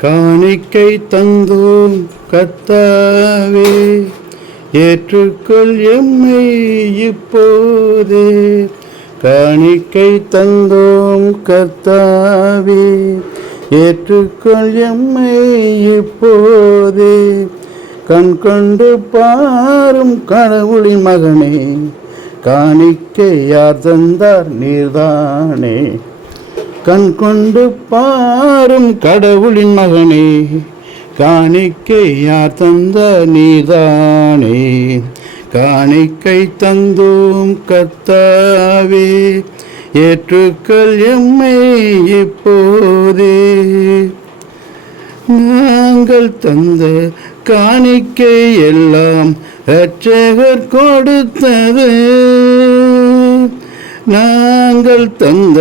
காணிக்கை தந்தோம் கத்தாவே ஏற்றுக்கொள் எம்மை இப்போதே. காணிக்கை தந்தோம் கத்தாவே ஏற்றுக்கொள் எம்மை இப்போதே. கண் கொண்டு பாரும் கடவுளின் மகனே காணிக்கை யார் தந்தார்? நீர்தானே. கண் கொண்டு பாரும் கடவுளின் மகனே காணிக்கை யார் தந்த நீதானே. காணிக்கை தந்தோம் கத்தாவே ஏற்றுக்கள் எம்மை இப்போதே. நாங்கள் தந்த காணிக்கை எல்லாம் இரட்சகர் கொடுத்தது. நான் நாங்கள் தந்த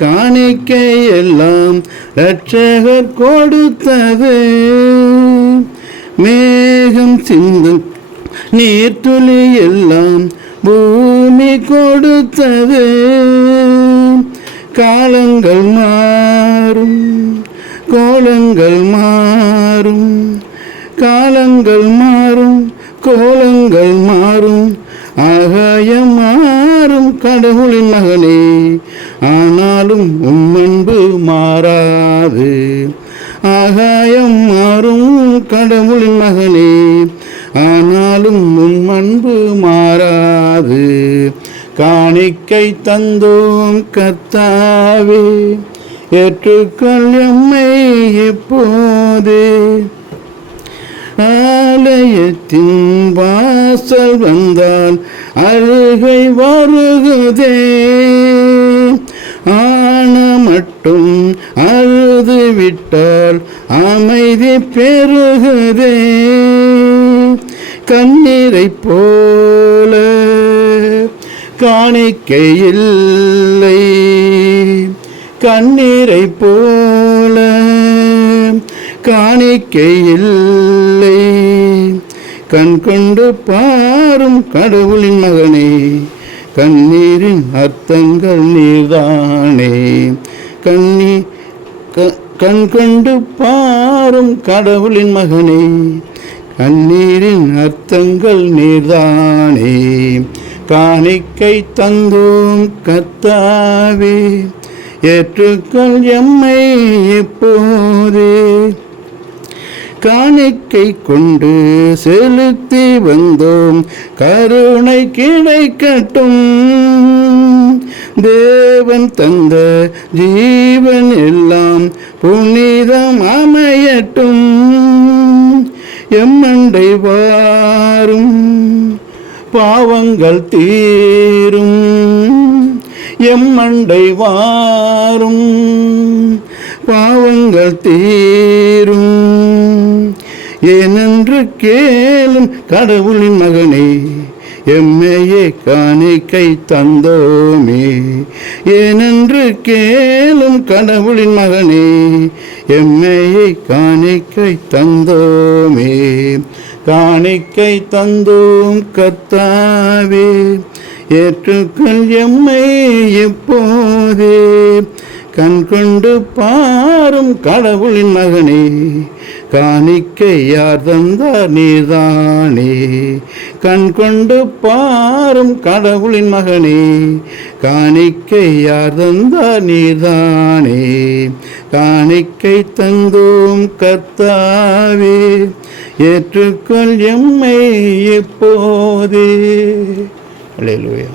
காணிக்கை எல்லாம் இரட்சகர் கொடுத்தது. மேகம் சிந்தும் நீர்த்துளி எல்லாம் பூமி கொடுத்தது. காலங்கள் மாறும் கோலங்கள் மாறும் காலங்கள் மாறும் கோலங்கள் மாறும். ஆகாயம் கடவுளின் மகனே ஆனாலும் உம்மன்பு மாறாது. ஆகாயம் மாறும் கடவுளின் மகனே ஆனாலும் உன் அன்பு மாறாது. காணிக்கை தந்தோம் கத்தாவே ஏற்றுக்கொள் எம்மை எப்போதே. ஆலயத்தின் வாசல் வந்தால் அருகை வருகுதே. ஆன மட்டும் அழுது விட்டால் அமைதி பெருகுதே. கண்ணீரை போல காணிக்கையில்லை. கண்ணீரை போல காணிக்கையில்லை. கண் கொண்டு பாரும் கடவுளின் மகனே. கண்ணீரின் அர்த்தங்கள் நீர்தானே. கண்ணீ கண் கொண்டு பாரும் கடவுளின் மகனே. கண்ணீரின் அர்த்தங்கள் நீர்தானே. காணிக்கை தந்தோம் கத்தாவே ஏற்றுக்கொள் எம்மை இப்போதே. காணிக்கை கொண்டு செலுத்தி வந்தோம். கருணை கிடைக்கட்டும் தேவன் தந்த ஜீவன் எல்லாம் புனிதம் அமையட்டும். எம்மண்டை வாரும் பாவங்கள் தீரும். எம்மண்டை வாரும் பாவங்கள் தீரும். ஏனென்று கேளும் கடவுளின் மகனே எம்மையே காணிக்கை தந்தோமே. ஏனென்று கேளும் கடவுளின் மகனே எம்மையை காணிக்கை தந்தோமே. காணிக்கை தந்தோம் கத்தாவே ஏற்றுக்கள் எம்மை எப்போதே. கண் கொண்டு பாரும் கடவுளின் மகனே காணிக்கை யார் தந்தார் நீதானே கண் கொண்டு பாரும் கடவுளின் மகனே காணிக்கை யார் தந்தார் நீதானே காணிக்கை தந்தோம் கத்தாவே ஏற்றுக்கொள் எம்மை எப்போதே. அல்லேலூயா.